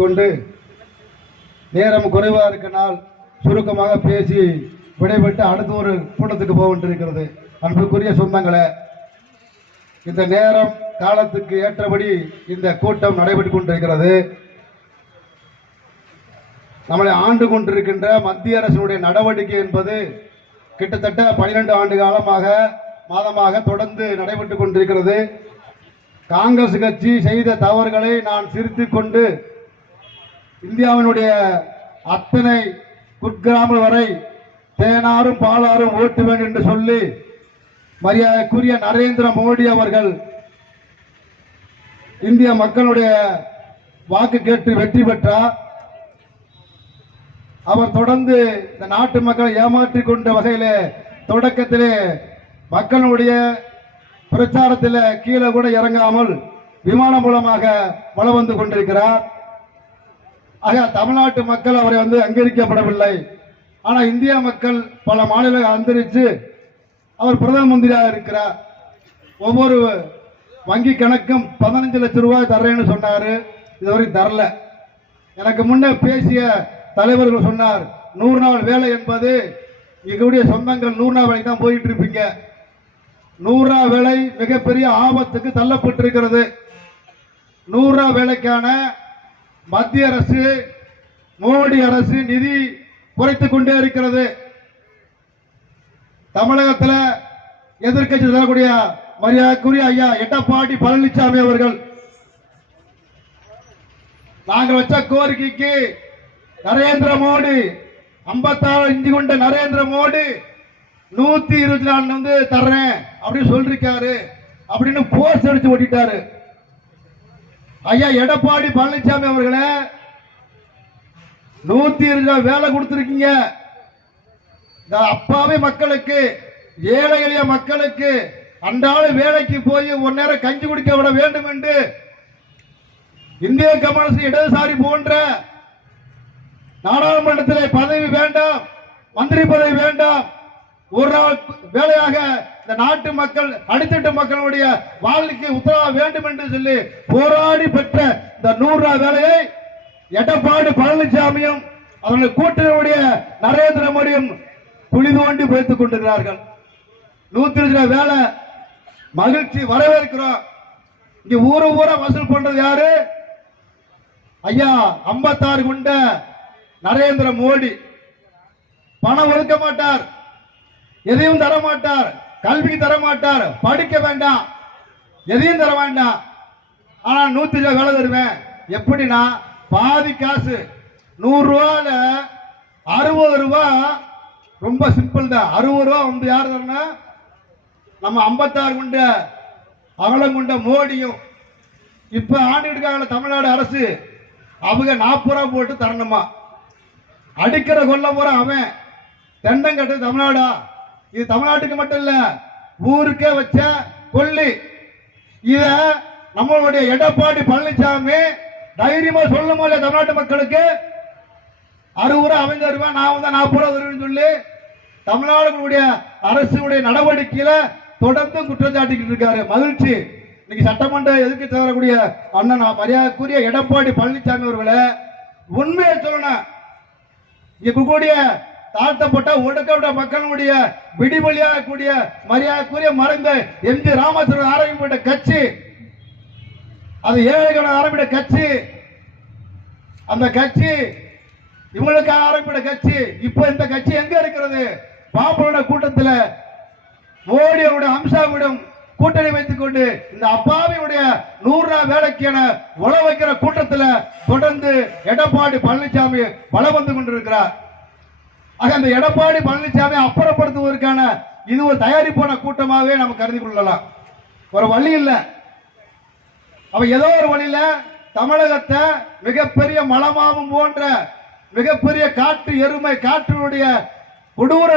கொண்டு நேரம் குறைவாக இருக்கனால் சுருக்கமாக பேசி விடைபெற்று அடுத்த ஒரு கூட்டத்துக்கு போக வேண்டியிருக்கிறது. அன்புக்குரிய சொந்தங்களே, இந்த நேரம் காலத்துக்கு ஏற்றபடி இந்த கூட்டம் நடைபெற்றுக் கொண்டிருக்கிறது. நம்மளை ஆண்டு கொண்டிருக்கின்ற மத்திய அரசினுடைய நடவடிக்கை என்பது கிட்டத்தட்ட 12 ஆண்டு மாதமாக தொடர்ந்து நடைபெற்றுக் கொண்டிருக்கிறது. காங்கிரஸ் கட்சி செய்த தவறுகளை நான் சிரித்துக் கொண்டு இந்தியாவினுடைய அத்தனை குக்கிராமம் வரை தேனாரும் பாலாரும் ஓட்டுவேன் என்று சொல்லி மரியாதைக்குரிய நரேந்திர மோடி அவர்கள் இந்திய மக்களுடைய வாக்கு கேட்டு வெற்றி பெற்றார். அவர் தொடர்ந்து இந்த நாட்டு மக்களை ஏமாற்றிக் கொண்ட வகையிலே தொடக்கத்திலே மக்களுடைய பிரச்சாரத்தில் கீழே கூட இறங்காமல் விமானம் மூலமாக வலம் வந்து கொண்டிருக்கிறார். ஆக தமிழ்நாட்டு மக்கள் அவரை அங்கீகரிக்கப்படவில்லை. ஆனால் இந்திய மக்கள் பல மாநிலங்கள் அந்தரித்து அவர் பிரதம மந்திரியாக இருக்கிறார். ஒவ்வொரு வங்கி கணக்கும் 15 லட்சம் ரூபாய் தர்றேன்னு சொன்னாரு, இதுவரை தரல. எனக்கு முன்னே பேசிய தலைவர்கள் சொன்னார் 100 நாள் வேலை என்பது எங்களுடைய சொந்தங்கள் 100 நாள் வேலைக்கு தான் போயிட்டு இருப்பீங்க. 100 நாள் வேலை மிகப்பெரிய ஆபத்துக்கு தள்ளப்பட்டிருக்கிறது. 100 நாள் வேலைக்கான மத்திய அரசு மோடி அரசு நிதி குறைத்துக் கொண்டே இருக்கிறது. தமிழகத்தில் எதிர்க்கட்சி சொல்லக்கூடிய மரியாதைக்குரிய ஐயா எடப்பாடி பழனிசாமி அவர்கள் நாங்கள் வச்ச கோரிக்கைக்கு நரேந்திர மோடி 56 இன்ச்சு கொண்ட நரேந்திர மோடி 124 தர்றேன் அப்படின்னு சொல்லிருக்காரு அப்படின்னு போஸ்ட் அடிச்சு ஓட்டிட்டாரு. ஐயா எடப்பாடி பழனிசாமி அவர்களே, 120 வேலை கொடுத்திருக்கீங்க. அப்பாவி மக்களுக்கு, ஏழை எளிய மக்களுக்கு அன்றாட வேலைக்கு போய் ஒரு நேரம் கஞ்சி குடிக்க விட வேண்டும் என்று இந்திய கம்யூனிஸ்ட் இடதுசாரி போன்ற நாடாளுமன்றத்தில் பதவி வேண்டாம், மந்திரி பதவி வேண்டாம், ஒரு நாள் வேலையாக இந்த நாட்டு மக்கள் அடித்தட்டு மக்களுடைய வாழ்க்கை உத்தரவாக வேண்டும் என்று சொல்லி போராடி பெற்ற இந்த 100 நாள் வேலையை எடப்பாடி பழனிசாமியும் அவர்கள் கூட்டணியுடைய நரேந்திர மோடியும் குழி தோண்டி வைத்துக் கொண்டிருக்கிறார்கள். 120 வேலை மகிழ்ச்சி, வரவேற்கிறோம். இங்க ஊரா வசூல் பண்றது யாரு? ஐயா 56 கொண்ட நரேந்திர மோடி. பணம் ஒதுக்க மாட்டார், எதையும் தர மாட்டார், கல்விக்கு தர மாட்டார், படிக்க வேண்டாம், எதையும் தர வேண்டாம். ஆனா 120 வேலை தருவேன். எப்படின்னா பாதி காசு 100 ரூபால 60 ரூபா. ரொம்ப சிம்பிள் தான். 60 ரூபா யார் தரணும்? நம்ம 56 கொண்ட அகலம் கொண்ட மோடியும் இப்ப ஆண்டு இருக்காங்க தமிழ்நாடு அரசு, அவங்க 40 ரூபா போட்டு தரணுமா? அடிக்கிற கொல்ல போற அவன் தெண்டங்கட்டு தமிழ்நாடா? இது தமிழ்நாட்டுக்கு மட்டும் இல்ல, ஊருக்கே வச்ச கொல்லி. இத நம்மளுடைய எடப்பாடி பழனிசாமி தைரியமா சொல்லும் போது தமிழ்நாட்டு மக்களுக்கு 60 ரூபா அவன் தருவேன், நான் 40 ரூபா தருவேன் சொல்லி தமிழ்நாடு அரசுடைய நடவடிக்கையில தொடர்ந்து குற்றச்சாட்டிக்கிட்டு இருக்காரு. மகிழ்ச்சி. இன்னைக்கு சட்டமன்ற எதிர்க்கட்சி வரக்கூடிய அண்ணன் மரியாதைக்குரிய எடப்பாடி பழனிசாமி அவர்களை உண்மையை சொல்லணும். இங்க கூடிய தாழ்த்தப்பட்ட ஒடுக்கப்பட்ட மக்களுடைய விடிவெளியாக கூடிய மரியாதைக்குரிய மறைந்த எம்.ஜி. ராமச்சந்திரன் ஆரம்பித்த கட்சி, அது ஏழைகள் ஆரம்பித்த கட்சி. அந்த கட்சி இவங்களுக்காக ஆரம்பித்த கட்சி. இப்ப இந்த கட்சி எங்க இருக்கிறது? பாம்புடைய கூட்டத்தில் மோடியுடைய அம்சாவிடம் கூட்டணி வைத்துக் கொண்டு இந்த அப்பாவியுடைய 100 நாள் வேலைக்கான உழ வைக்கிற கூட்டத்தில் தொடர்ந்து எடப்பாடி பழனிசாமி வளம் வந்து கொண்டிருக்கிறார். ஆக அந்த எடப்பாடி பழனிசாமி அப்புறப்படுத்துவதற்கான இது ஒரு தயாரிப்பான கூட்டமாகவே நம்ம கருதி கொள்ளலாம். ஒரு வழி இல்ல, அவ ஏதோ ஒரு வழியில தமிழகத்தை மிகப்பெரிய மலமாவும் போன்ற மிகப்பெரிய காட்டு எருமை காற்றினுடைய கொடூர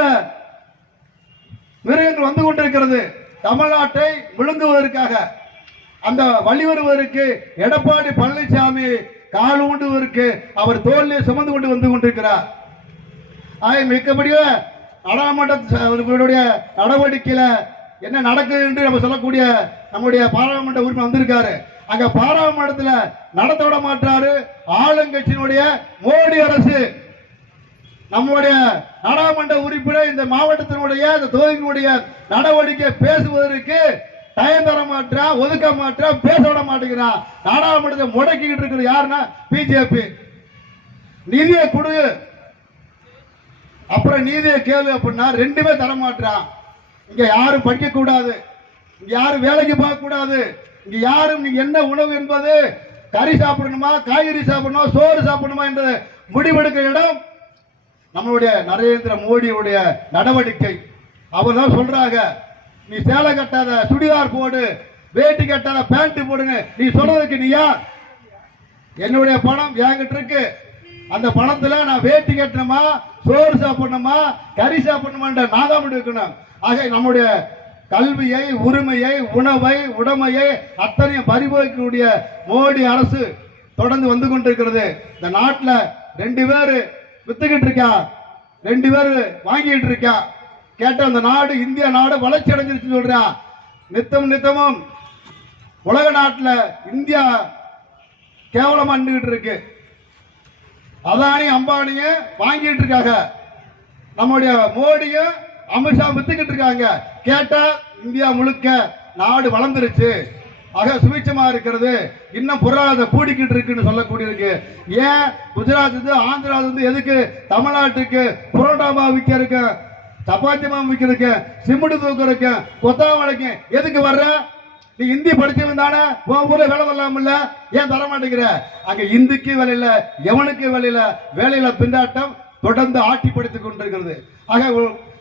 மிருகங்கள் வந்து கொண்டிருக்கிறது. தமிழ்நாட்டை விழுங்குவதற்காக அந்த வழி வருவதற்கு எடப்பாடி பழனிசாமி கால் ஊண்டுவதற்கு அவர் தோல்லை சுமந்து கொண்டு வந்து கொண்டிருக்கிறார். மிக்கபடிய நாடாளுமன்ற நடவடிக்கையில என்ன நடக்குது என்று நம்ம சொல்லக்கூடிய நம்முடைய பாராளுமன்ற உறுப்பினர் வந்திருக்காரு. அங்க பாராளுமன்றத்துல நடத்த விட மாட்டாரு ஆளுங்கட்சியினுடைய மோடி அரசு. நம்முடைய நாடாளுமன்ற உறுப்பினர் இந்த மாவட்டத்தினுடைய இந்த தொகுதியினுடைய நடவடிக்கை பேசுவதற்கு டைம் தர மாட்டான், ஒதுக்க மாட்டான், பேச விட மாட்டேங்கிறான். நாடாளுமன்றத்தை முடக்கிட்டு இருக்கிறது யாருன்னா பிஜேபி. நிதியை கொடு, அப்புறம் நீதியை கேளு அப்படின்னா ரெண்டுமே தர மாட்டான். இங்க யாரும் படிக்க கூடாது, இங்க யாரும் வேலைக்கு பார்க்க கூடாது, இங்க யாரும் நீங்க என்ன உணவு என்பது கறி சாப்பிடணுமா, காய்கறி சாப்பிடணுமா, சோறு சாப்பிடணுமா என்பது முடிவெடுக்கிற இடம் நம்மளுடைய நரேந்திர மோடியுடைய நடவடிக்கை. அவர் தான் சொல்றாங்க, நீ சேலை கட்டாத சுடிதார் போடு, வேட்டி கட்டாத பேண்ட் போடுங்க. நீ சொல்றதுக்கு நீ யார்? என்னுடைய பணம் என்கிட்ட இருக்கு, அந்த பணத்துல நான் வேட்டி கட்டணுமா, சோறு சாப்பிடணுமா, கறி சாப்பிடணுமா நான் தான் முடிவெடுக்கணும். ஆக நம்முடைய கல்வியை, உரிமையை, உணவை, உடைமையை அத்தனையும் பறிபோக்கக்கூடிய மோடி அரசு தொடர்ந்து வந்து கொண்டிருக்கிறது. இந்த நாட்டில் 2 பேர் வித்துக்கிட்டு இருக்கா, 2 பேர் வாங்கிட்டு இருக்கா. கேட்ட அந்த நாடு, இந்திய நாடு வளர்ச்சி அடைஞ்சிருச்சு சொல்றா. நித்தமும் உலக நாட்டில் இந்தியா கேவலமா நின்றுகிட்டு இருக்கு. அதானி அம்பானிய வாங்கிட்டு இருக்காங்க, நம்முடைய மோடியும் அமித்ஷா வித்துக்கிட்டு இருக்காங்க. கேட்டா இந்தியா முழுக்க நாடு வளர்ந்துருச்சு, ஆக சுபிட்சமா இருக்கிறது, இன்னும் பொருளாதாரம் கூடிக்கிட்டு இருக்குன்னு சொல்லக்கூடிய இருக்கு. ஏன் குஜராத் ஆந்திரா எதுக்கு தமிழ்நாட்டுக்கு புரோட்டா மாவு விற்க இருக்கு, சப்பாத்தி மாவு விற்க இருக்கு, சிமெண்ட் தூக்க இருக்கு, கொத்தாவளைக்கு எதுக்கு வர்ற? நீ இந்தி படிச்சவன் தானே, உன் ஊர்ல வேலை வரலாம்ல, ஏன் தர மாட்டேங்கிற? அங்க இந்துக்கு வேலை இல்ல, எவனுக்கு வேலை இல்ல, வேலையில திண்டாட்டம் தொடர்ந்து ஆட்சிப்படுத்திக் கொண்டிருக்கிறது. ஆக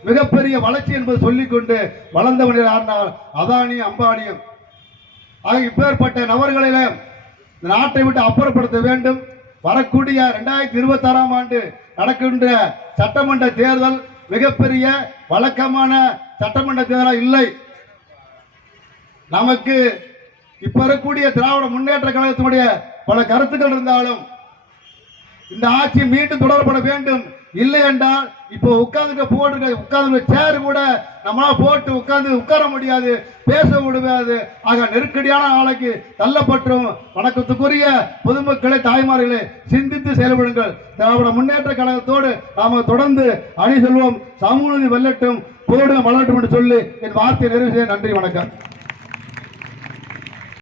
மிகப்பெரிய வளர்ச்சி என்பது சொல்லிக்கொண்டு வளர்ந்தவர்கள் யாருனால் அதானி அம்பானியும். ஆக இப்பேற்பட்ட நபர்களில நாட்டை விட்டு அப்புறப்படுத்த வேண்டும். வரக்கூடிய 2026ஆம் ஆண்டு நடக்கின்ற சட்டமன்ற தேர்தல் மிகப்பெரிய வழக்கமான சட்டமன்ற தேர்தல் இல்லை. நமக்கு இப்ப இருக்கக்கூடிய திராவிட முன்னேற்ற கழகத்தினுடைய பல கருத்துக்கள் இருந்தாலும் இந்த ஆட்சி மீண்டும் தொடரப்பட வேண்டும். இல்லை என்றால் இப்போ உட்கார்ந்து சேர் கூட நம்மளால போட்டு உட்கார முடியாது, பேச முடியாது. ஆக நெருக்கடியான ஆலைக்கு தள்ளப்பட்டோம். வணக்கத்துக்குரிய பொதுமக்களை, தாய்மார்களே, சிந்தித்து செயல்படுங்கள். திராவிட முன்னேற்ற கழகத்தோடு நாம தொடர்ந்து அணி செல்வோம். சமூக நீதி வெல்லட்டும், போடு வளரட்டும் என்று சொல்லி என் வார்த்தையை நிறைவு செய்ய நன்றி, வணக்கம்.